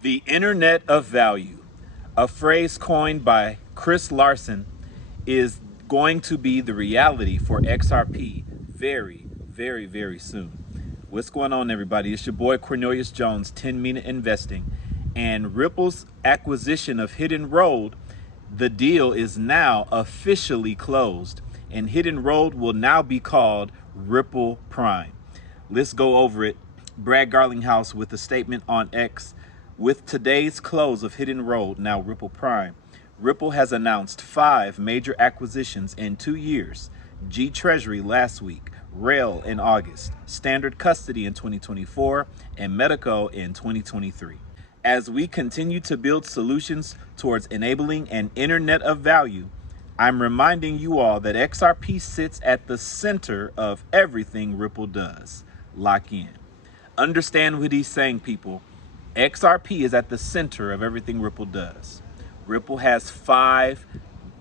The Internet of Value, a phrase coined by Chris Larson, is going to be the reality for XRP very, very, very soon. What's going on, everybody? It's your boy Cornelius Jones, 10-Minute Investing, and Ripple's acquisition of Hidden Road. The deal is now officially closed, and Hidden Road will now be called Ripple Prime. Let's go over it. Brad Garlinghouse with a statement on X. With today's close of Hidden Road, now Ripple Prime, Ripple has announced 5 major acquisitions in 2 years. G Treasury last week, Rail in August, Standard Custody in 2024, and Medico in 2023. As we continue to build solutions towards enabling an internet of value, I'm reminding you all that XRP sits at the center of everything Ripple does. Lock in. Understand what he's saying, people. XRP is at the center of everything Ripple does. Ripple has 5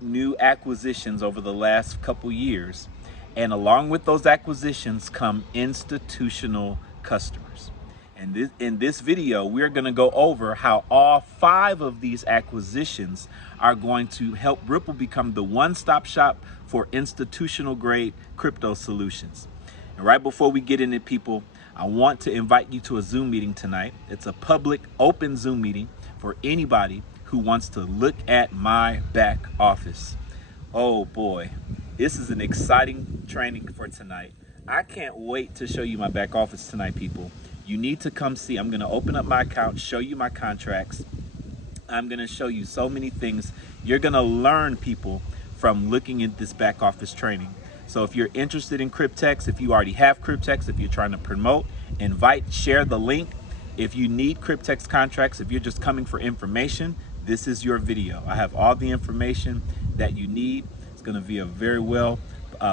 new acquisitions over the last couple years, and along with those acquisitions come institutional customers. And in this video, we're going to go over how all 5 of these acquisitions are going to help Ripple become the one-stop shop for institutional grade crypto solutions. And right before we get in it, people, I want to invite you to a Zoom meeting tonight. It's a public open Zoom meeting for anybody who wants to look at my back office. Oh boy, this is an exciting training for tonight. I can't wait to show you my back office tonight, people. You need to come see. I'm going to open up my account, show you my contracts. I'm going to show you so many things. You're going to learn, people, from looking at this back office training. So if you're interested in Cryptex, if you already have Cryptex, if you're trying to promote, invite, share the link. If you need Cryptex contracts, if you're just coming for information, this is your video. I have all the information that you need. It's going to be a very well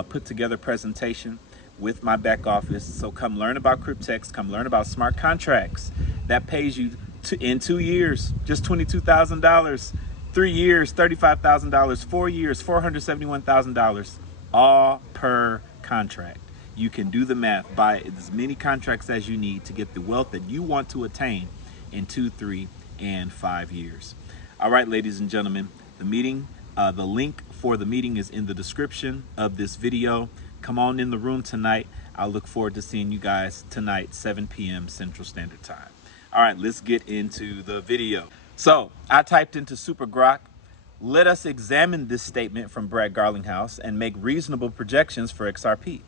put together presentation with my back office. So come learn about Cryptex, come learn about smart contracts that pays you in 2 years, just $22,000, 3 years, $35,000, 4 years, $471,000. All per contract. You can do the math, buy as many contracts as you need to get the wealth that you want to attain in 2, 3, and 5 years. All right, ladies and gentlemen, the meeting, the link for the meeting is in the description of this video. Come on in the room tonight. I look forward to seeing you guys tonight, 7 p.m. Central Standard Time. All right, let's get into the video. So I typed into Super Grok. Let us examine this statement from Brad Garlinghouse and make reasonable projections for XRP.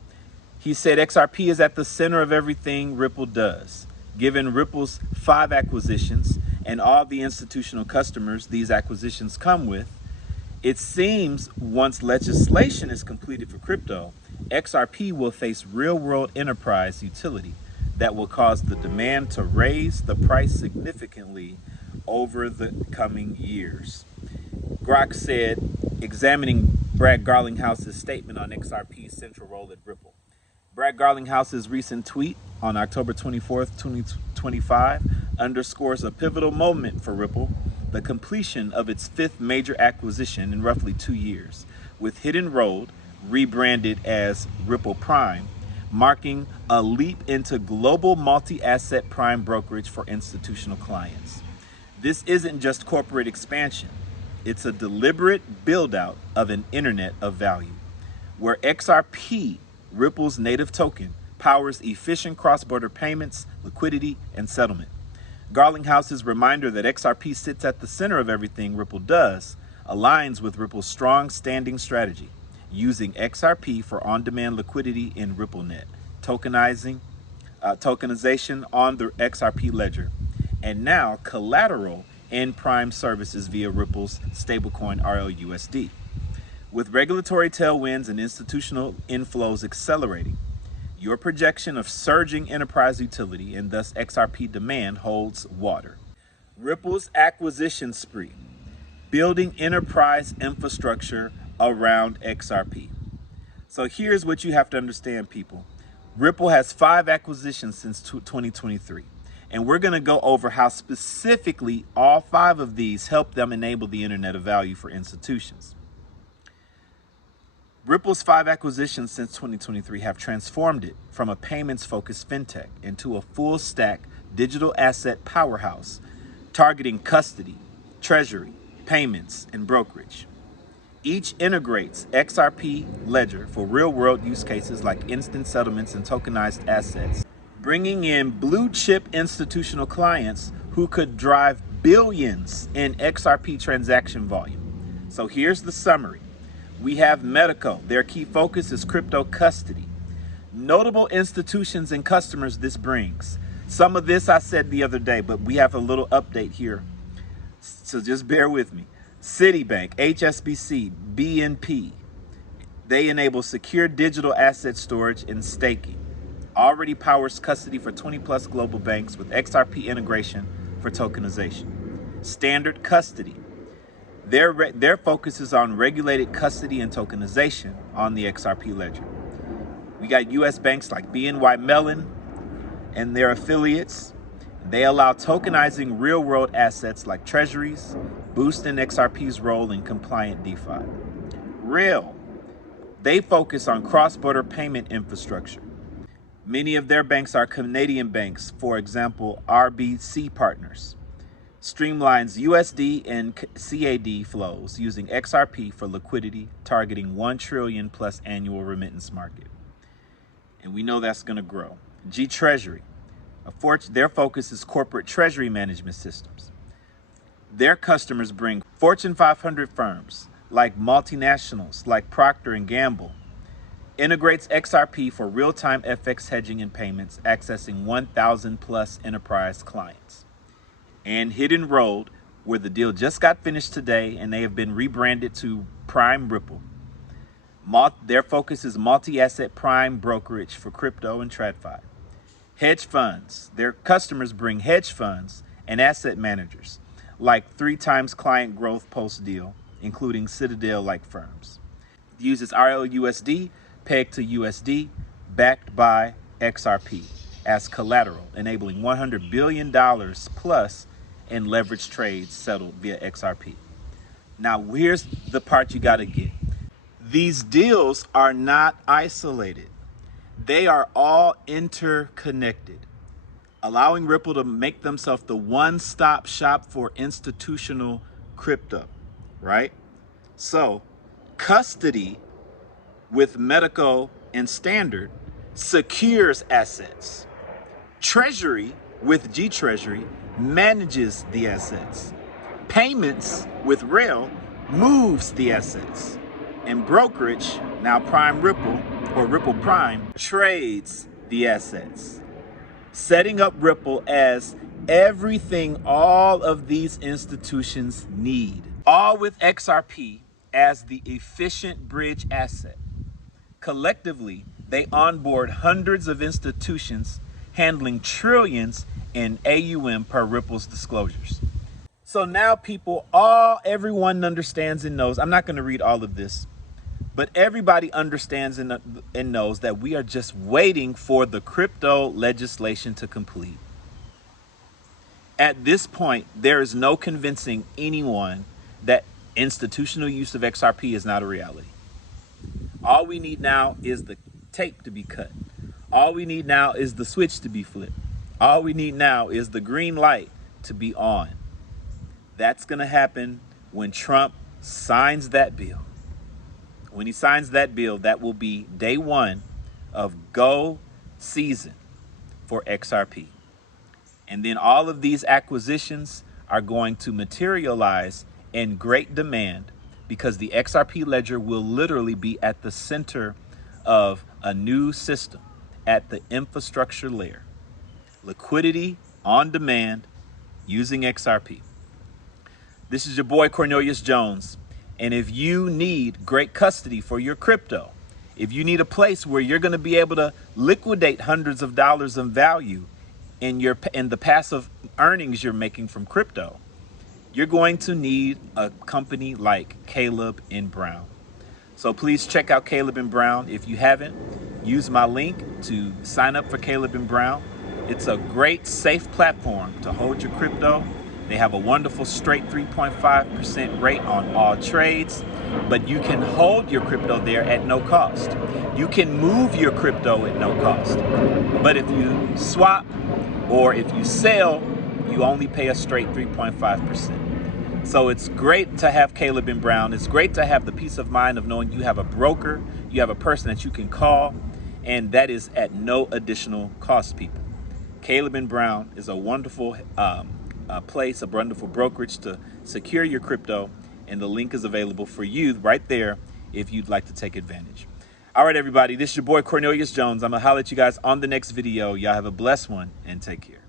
He said XRP is at the center of everything Ripple does. Given Ripple's 5 acquisitions and all the institutional customers these acquisitions come with, it seems once legislation is completed for crypto, XRP will face real-world enterprise utility that will cause the demand to raise the price significantly over the coming years. Grok said, examining Brad Garlinghouse's statement on XRP's central role at Ripple. Brad Garlinghouse's recent tweet on October 24th, 2025 underscores a pivotal moment for Ripple, the completion of its 5th major acquisition in roughly 2 years, with Hidden Road, rebranded as Ripple Prime, marking a leap into global multi-asset prime brokerage for institutional clients. This isn't just corporate expansion. It's a deliberate build-out of an internet of value, where XRP, Ripple's native token, powers efficient cross-border payments, liquidity, and settlement. Garlinghouse's reminder that XRP sits at the center of everything Ripple does aligns with Ripple's strong standing strategy, using XRP for on-demand liquidity in RippleNet, tokenization on the XRP ledger, and now collateral in prime services via Ripple's stablecoin RLUSD. With regulatory tailwinds and institutional inflows accelerating, your projection of surging enterprise utility and thus XRP demand holds water. Ripple's acquisition spree, building enterprise infrastructure around XRP. So here's what you have to understand, people. Ripple has 5 acquisitions since 2023. And we're going to go over how specifically all 5 of these help them enable the internet of value for institutions. Ripple's 5 acquisitions since 2023 have transformed it from a payments-focused fintech into a full-stack digital asset powerhouse targeting custody, treasury, payments, and brokerage. Each integrates XRP Ledger for real-world use cases like instant settlements and tokenized assets, bringing in blue-chip institutional clients who could drive billions in XRP transaction volume. So here's the summary. We have Medico. Their key focus is crypto custody. Notable institutions and customers this brings. Some of this I said the other day, but we have a little update here. So just bear with me. Citibank, HSBC, BNP, they enable secure digital asset storage and staking. Already powers custody for 20 plus global banks with XRP integration for tokenization. Standard Custody, their focus is on regulated custody and tokenization on the XRP ledger. We got US banks like BNY Mellon and their affiliates. They allow tokenizing real-world assets like treasuries, boosting XRP's role in compliant DeFi. Real, they focus on cross-border payment infrastructure. Many of their banks are Canadian banks, for example, RBC Partners. Streamlines USD and CAD flows using XRP for liquidity, targeting 1 trillion plus annual remittance market. And we know that's going to grow. G Treasury. Their focus is corporate treasury management systems. Their customers bring Fortune 500 firms like multinationals like Procter & Gamble. Integrates XRP for real-time FX hedging and payments, accessing 1,000 plus enterprise clients. And Hidden Road, where the deal just got finished today and they have been rebranded to Prime Ripple. Their focus is multi-asset prime brokerage for crypto and TradFi. Hedge funds. Their customers bring hedge funds and asset managers like 3 times client growth post-deal, including Citadel-like firms. It uses RLUSD pegged to USD, backed by XRP as collateral, enabling $100 billion plus in leveraged trades settled via XRP. Now, here's the part you got to get. These deals are not isolated. They are all interconnected, allowing Ripple to make themselves the one-stop shop for institutional crypto, right? So, custody with Medico and Standard secures assets. Treasury with G Treasury manages the assets. Payments with Rail moves the assets. And brokerage, now Prime Ripple or Ripple Prime, trades the assets, setting up Ripple as everything all of these institutions need, all with XRP as the efficient bridge asset. Collectively, they onboard hundreds of institutions handling trillions in AUM per Ripple's disclosures. So now everyone understands and knows. I'm not going to read all of this, but everybody understands and knows that we are just waiting for the crypto legislation to complete. At this point, there is no convincing anyone that institutional use of XRP is not a reality. All we need now is the tape to be cut. All we need now is the switch to be flipped. All we need now is the green light to be on. That's going to happen when Trump signs that bill. When he signs that bill, that will be day one of go season for XRP. And then all of these acquisitions are going to materialize in great demand because the XRP ledger will literally be at the center of a new system at the infrastructure layer. Liquidity on demand using XRP. This is your boy Cornelius Jones. And if you need great custody for your crypto, if you need a place where you're going to be able to liquidate hundreds of dollars in value in the passive earnings you're making from crypto, you're going to need a company like Caleb & Brown. So please check out Caleb & Brown. If you haven't, use my link to sign up for Caleb & Brown. It's a great, safe platform to hold your crypto. They have a wonderful straight 3.5% rate on all trades, but you can hold your crypto there at no cost. You can move your crypto at no cost. But if you swap or if you sell, you only pay a straight 3.5%. So it's great to have Caleb and Brown. It's great to have the peace of mind of knowing you have a broker, you have a person that you can call, and that is at no additional cost, people. Caleb and Brown is a wonderful place, a wonderful brokerage to secure your crypto, and the link is available for you right there if you'd like to take advantage. All right, everybody, this is your boy Cornelius Jones. I'm gonna holler at you guys on the next video. Y'all have a blessed one and take care.